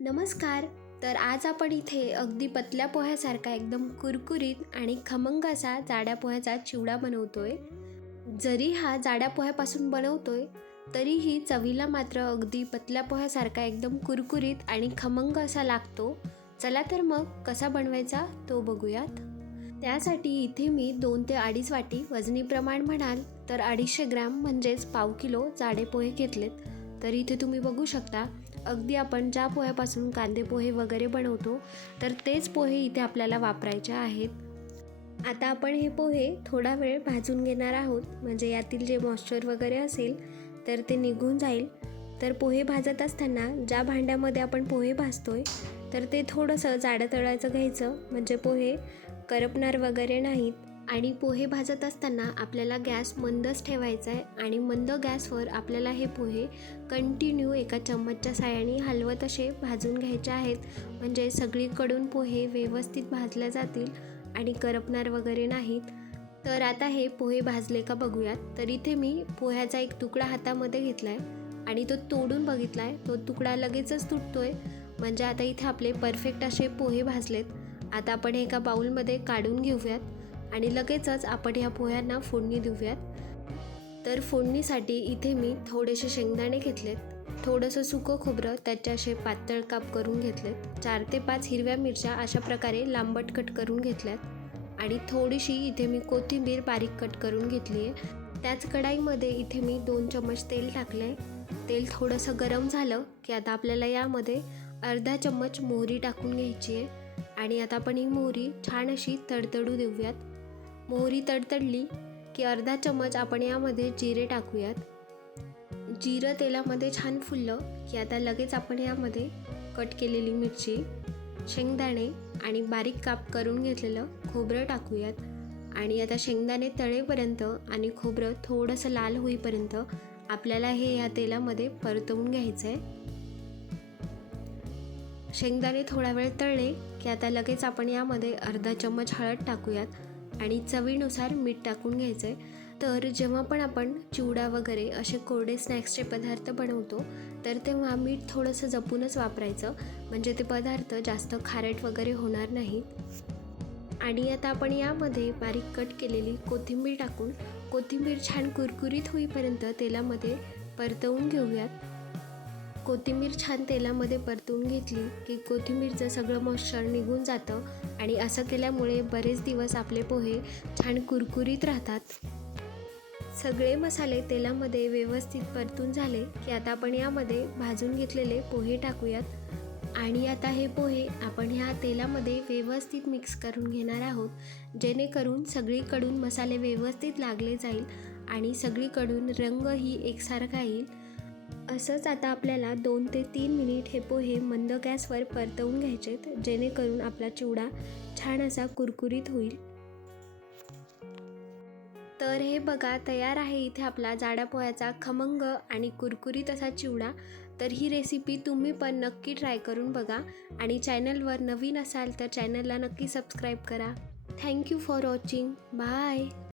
नमस्कार. तर आज आपण इथे अगदी पतल्या पोह्यासारखा एकदम कुरकुरीत आणि खमंग असा जाड्या पोह्याचा चिवडा बनवतोय. जरी हा जाड्या पोह्यापासून बनवतोय तरीही चवीला मात्र अगदी पतल्या पोह्यासारखा एकदम कुरकुरीत आणि खमंग असा लागतो. चला तर मग कसा बनवायचा तो बघूयात. त्यासाठी इथे मी दोन ते अडीच वाटी वजनी प्रमाण म्हणाल तर अडीचशे ग्रॅम म्हणजेच पाव किलो जाडे पोहे घेतलेत. तर इथे तुम्ही बघू शकता अगदी आपण ज्या पोह्यापासून कांदे पोहे वगैरे बनवतो तर तेच पोहे इथे आपल्याला वापरायचे आहेत. आता आपण हे पोहे थोडा वेळ भाजून घेणार आहोत म्हणजे यातील जे मॉइश्चर वगैरे असेल तर ते निघून जाईल. तर पोहे भाजत असताना ज्या भांड्यामध्ये आपण पोहे भाजतोय तर ते थोडंसं जाडं तळायचं घ्यायचं म्हणजे पोहे करपणार वगैरे नाहीत. आणि पोहे भाजत असताना आपल्याला गॅस मंदच ठेवायचा आहे आणि मंद गॅसवर आपल्याला हे पोहे कंटिन्यू एका चम्मचच्या साहाय्याने हलवत असे भाजून घ्यायचे आहेत. म्हणजे सगळीकडून पोहे व्यवस्थित भाजल्या जातील आणि करपणार वगैरे नाहीत. तर आता हे पोहे भाजले का बघूयात. तर इथे मी पोह्याचा एक तुकडा हातामध्ये घेतला आहे आणि तो तोडून बघितला आहे तो तुकडा लगेचच तुटतो आहे म्हणजे आता इथे आपले परफेक्ट असे पोहे भाजलेत. आता आपण हे एका बाऊलमध्ये काढून घेऊयात. आणि लगेचच आपण ह्या पोह्यांना फोडणी देऊयात. तर फोडणीसाठी इथे मी थोडेसे शेंगदाणे घेतलेत. थोडंसं सुकं खोबरं त्याचे असे पातळ काप करून घेतलेत. चार ते पाच हिरव्या मिरच्या अशा प्रकारे लांबट कट करून घेतल्यात. आणि थोडीशी इथे मी कोथिंबीर बारीक कट करून घेतली आहे. त्याच कढाईमध्ये इथे मी दोन चम्मच तेल टाकलं आहे तेल थोडंसं गरम झालं की आता आपल्याला यामध्ये अर्धा चम्मच मोहरी टाकून घ्यायची आहे. आणि आता आपण ही मोहरी छान अशी तडतडू देऊयात. मोहरी तडतडली की अर्धा चम्मच आपण यामध्ये जिरे टाकूयात. जिरं तेलामध्ये छान फुललं की आता लगेच आपण यामध्ये कट केलेली मिरची शेंगदाणे आणि बारीक काप करून घेतलेलं खोबरं टाकूयात. आणि आता शेंगदाणे तळेपर्यंत आणि खोबरं थोडंसं लाल होईपर्यंत आपल्याला हे ह्या तेलामध्ये परतवून घ्यायचं आहे शेंगदाणे थोडा वेळ तळले की आता लगेच आपण यामध्ये अर्धा चम्मच हळद टाकूयात. आणि चवीनुसार मीठ टाकून घ्यायचं आहे तर जेव्हा पण आपण चिवडा वगैरे असे कोरडे स्नॅक्सचे पदार्थ बनवतो तर तेव्हा मीठ थोडंसं जपूनच वापरायचं. म्हणजे ते पदार्थ जास्त खारट वगैरे होणार नाहीत आणि आता आपण यामध्ये बारीक कट केलेली कोथिंबीर टाकून कोथिंबीर छान कुरकुरीत होईपर्यंत तेलामध्ये परतवून घेऊयात. कोथिंबीर छान तेलामध्ये परतून घेतली की कोथिंबीरचं सगळं मॉइश्चर निघून जातं आणि असं केल्यामुळे बरेच दिवस आपले पोहे छान कुरकुरीत राहतात. सगळे मसाले तेलामध्ये व्यवस्थित परतून झाले की आता आपण यामध्ये भाजून घेतलेले पोहे टाकूयात. आणि आता हे पोहे आपण ह्या तेलामध्ये व्यवस्थित मिक्स करून घेणार आहोत. जेणेकरून सगळीकडून मसाले व्यवस्थित लागले जाईल आणि सगळीकडून रंगही एकसारखा येईल. असंच आता आपल्याला दोन ते तीन मिनिट हे पोहे मंद गॅसवर परतवून घ्यायचेत जेणेकरून आपला चिवडा छान असा कुरकुरीत होईल. तर हे बघा तयार आहे इथे आपला जाड्या पोह्याचा खमंग आणि कुरकुरीत असा चिवडा. तर ही रेसिपी तुम्ही पण नक्की ट्राय करून बघा. आणि चॅनलवर नवीन असाल तर चॅनलला नक्की सबस्क्राईब करा. Thank you for watching. Bye.